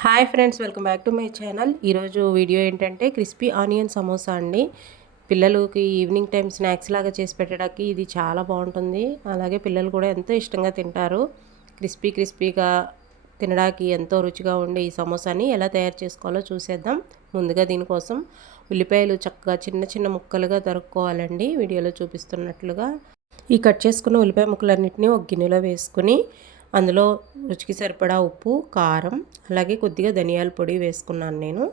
Hi friends, welcome back to my channel. ఈరోజు video ఏంటంటే crispy onion samosa అండి. పిల్లలకి ఈవినింగ్ టైం స్నాక్స్ లాగా చేసి పెట్టడానికి ఇది చాలా బాగుంటుంది. అలాగే పిల్లలు కూడా ఎంతో ఇష్టంగా తింటారు. క్రిస్పీగా తినడానికి ఎంతో రుచిగా ఉండే ఈ సమోసాని ఎలా తయారు చేసుకోవాలో చూసేద్దాం. ముందుగా దీనికోసం ఉల్లిపాయలు చక్కగా చిన్న చిన్న ముక్కలుగా తరుక్కోవాలండి. వీడియోలో చూపిస్తున్నట్లుగా ఈ కట్ చేసుకున్న ఉల్లిపాయ ముక్కలన్నింటినీ ఒక గిన్నెలో వేసుకుని అందులో రుచికి సరిపడా ఉప్పు, కారం, అలాగే కొద్దిగా ధనియాల పొడి వేసుకున్నాను నేను.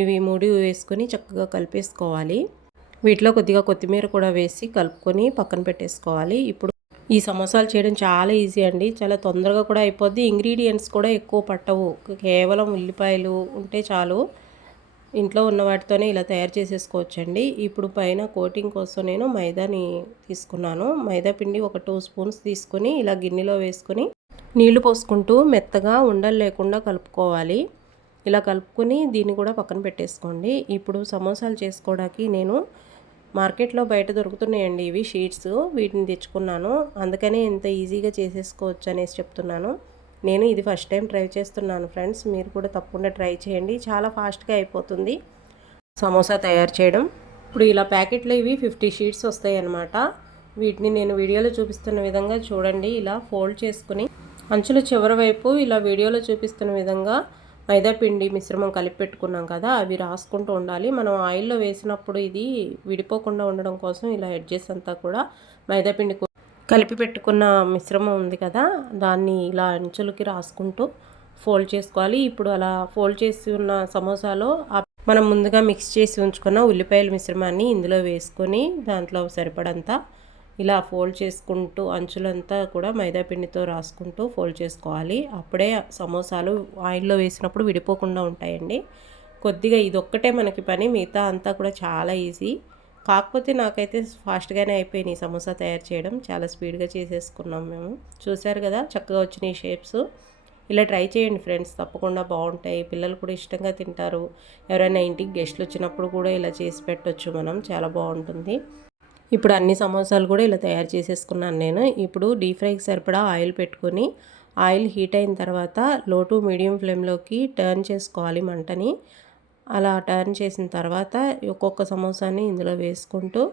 ఇవి 3 వేసుకొని చక్కగా కలిపేసుకోవాలి. వీటిలో కొద్దిగా కొత్తిమీర కూడా వేసి కలుపుకొని పక్కన పెట్టేసుకోవాలి. ఇప్పుడు ఈ సమోసాలు చేయడం చాలా ఈజీ అండి. చాలా తొందరగా కూడా అయిపోద్ది. ఇంగ్రీడియంట్స్ కూడా ఎక్కువ పట్టవు. కేవలం ఉల్లిపాయలు ఉంటే చాలు. ఇంట్లో ఉన్న వాటితోనే ఇలా తయారు చేసేసుకోవచ్చండి. ఇప్పుడు పైన కోటింగ్ కోసం నేను మైదాని తీసుకున్నాను. మైదా పిండి ఒక 2 స్పూన్స్ తీసుకొని ఇలా గిన్నెలో వేసుకొని నీళ్లు పోసుకుంటూ మెత్తగా ఉండలు లేకుండా కలుపుకోవాలి. ఇలా కలుపుకొని దీన్ని కూడా పక్కన పెట్టేసుకోండి. ఇప్పుడు సమోసాలు చేసుకోవడానికి నేను మార్కెట్లో బయట దొరుకుతున్నాయండి ఇవి షీట్స్. వీటిని తెచ్చుకున్నాను. అందుకనే ఇంత ఈజీగా చేసేసుకోవచ్చు అనేసి చెప్తున్నాను. నేను ఇది ఫస్ట్ టైం ట్రై చేస్తున్నాను ఫ్రెండ్స్. మీరు కూడా తప్పకుండా ట్రై చేయండి. చాలా ఫాస్ట్గా అయిపోతుంది సమోసా తయారు చేయడం. ఇప్పుడు ఇలా ప్యాకెట్లో ఇవి 50 షీట్స్ వస్తాయి అన్నమాట. వీటిని నేను వీడియోలో చూపిస్తున్న విధంగా చూడండి. ఇలా ఫోల్డ్ చేసుకుని అంచుల చివరి వైపు ఇలా వీడియోలో చూపిస్తున్న విధంగా మైదా పిండి మిశ్రమం కలిపి పెట్టుకున్నాం కదా, అవి రాసుకుంటూ ఉండాలి. మనం ఆయిల్లో వేసినప్పుడు ఇది విడిపోకుండా ఉండడం కోసం ఇలా ఎడ్జెస్ అంతా కూడా మైదా పిండి కలిపి పెట్టుకున్న మిశ్రమం ఉంది కదా, దాన్ని ఇలా అంచులకి రాసుకుంటూ ఫోల్డ్ చేసుకోవాలి. ఇప్పుడు అలా ఫోల్డ్ చేసి ఉన్న సమోసాలో మనం ముందుగా మిక్స్ చేసి ఉంచుకున్న ఉల్లిపాయల మిశ్రమాన్ని ఇందులో వేసుకొని దాంట్లో సరిపడంతా ఇలా ఫోల్డ్ చేసుకుంటూ అంచులంతా కూడా మైదాపిండితో రాసుకుంటూ ఫోల్డ్ చేసుకోవాలి. అప్పుడే సమోసాలు ఆయిల్లో వేసినప్పుడు విడిపోకుండా ఉంటాయండి. కొద్దిగా ఇదొక్కటే మనకి పని, మిగతా అంతా కూడా చాలా ఈజీ. కాకపోతే నాకైతే ఫాస్ట్గానే అయిపోయినాయి సమోసా తయారు చేయడం. చాలా స్పీడ్గా చేసేసుకున్నాం మేము. చూసారు కదా చక్కగా వచ్చినాయి షేప్స్. ఇలా ట్రై చేయండి ఫ్రెండ్స్, తప్పకుండా బాగుంటాయి. పిల్లలు కూడా ఇష్టంగా తింటారు. ఎవరైనా ఇంటికి గెస్ట్లు వచ్చినప్పుడు కూడా ఇలా చేసి పెట్టవచ్చు మనం, చాలా బాగుంటుంది. ఇప్పుడు అన్ని సమోసాలు కూడా ఇలా తయారు చేసేసుకున్నాను నేను. ఇప్పుడు డీప్ ఫ్రైకి సరిపడా ఆయిల్ పెట్టుకొని ఆయిల్ హీట్ అయిన తర్వాత లో టు మీడియం ఫ్లేమ్లోకి టర్న్ చేసుకోవాలి మంటని. అలా టర్న్ చేసిన తర్వాత ఒక్కొక్క సమోసాని ఇందులో వేసుకుంటూ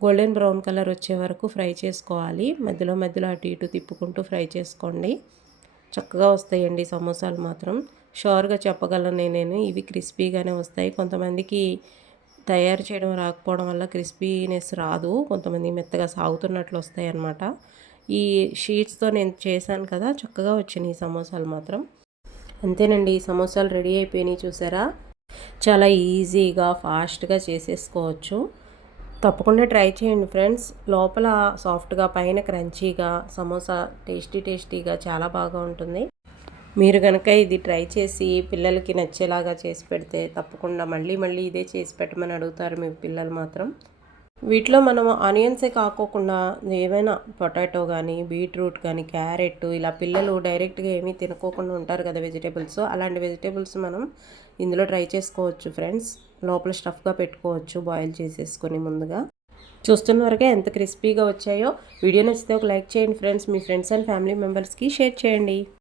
గోల్డెన్ బ్రౌన్ కలర్ వచ్చే వరకు ఫ్రై చేసుకోవాలి. మధ్యలో అటు ఇటు తిప్పుకుంటూ ఫ్రై చేసుకోండి. చక్కగా వస్తాయండి సమోసాలు మాత్రం. షూర్గా చెప్పగలను నేను, ఇవి క్రిస్పీగానే వస్తాయి. కొంతమందికి తయారు చేయడం రాకపోవడం వల్ల క్రిస్పీనెస్ రాదు. కొంతమంది మెత్తగా సాగుతున్నట్లు వస్తాయి అన్నమాట. ఈ షీట్స్తో నేను చేశాను కదా, చక్కగా వచ్చినాయి సమోసాలు మాత్రం. అంతేనండి, సమోసాలు రెడీ అయిపోయినాయి. చూసారా, చాలా ఈజీగా ఫాస్ట్గా చేసేసుకోవచ్చు. తప్పకుండా ట్రై చేయండి ఫ్రెండ్స్. లోపల సాఫ్ట్గా పైన క్రంచీగా సమోసా టేస్టీగా చాలా బాగా ఉంటుంది. మీరు కనుక ఇది ట్రై చేసి పిల్లలకి నచ్చేలాగా చేసి పెడితే తప్పకుండా మళ్ళీ ఇదే చేసి పెట్టమని అడుగుతారు మీ పిల్లలు మాత్రం. వీటిలో మనం ఆనియన్సే కాకోకుండా ఏమైనా పొటాటో కానీ, బీట్రూట్ కానీ, క్యారెట్, ఇలా పిల్లలు డైరెక్ట్గా ఏమీ తినుకోకుండా ఉంటారు కదా వెజిటేబుల్స్, అలాంటి వెజిటేబుల్స్ మనం ఇందులో ట్రై చేసుకోవచ్చు ఫ్రెండ్స్. లోపల స్టఫ్గా పెట్టుకోవచ్చు బాయిల్ చేసేసుకొని ముందుగా. చూస్తున్న వరకే ఎంత క్రిస్పీగా వచ్చాయో. వీడియో నచ్చితే ఒక లైక్ చేయండి friends. Me friends and family మెంబర్స్కి షేర్ చేయండి.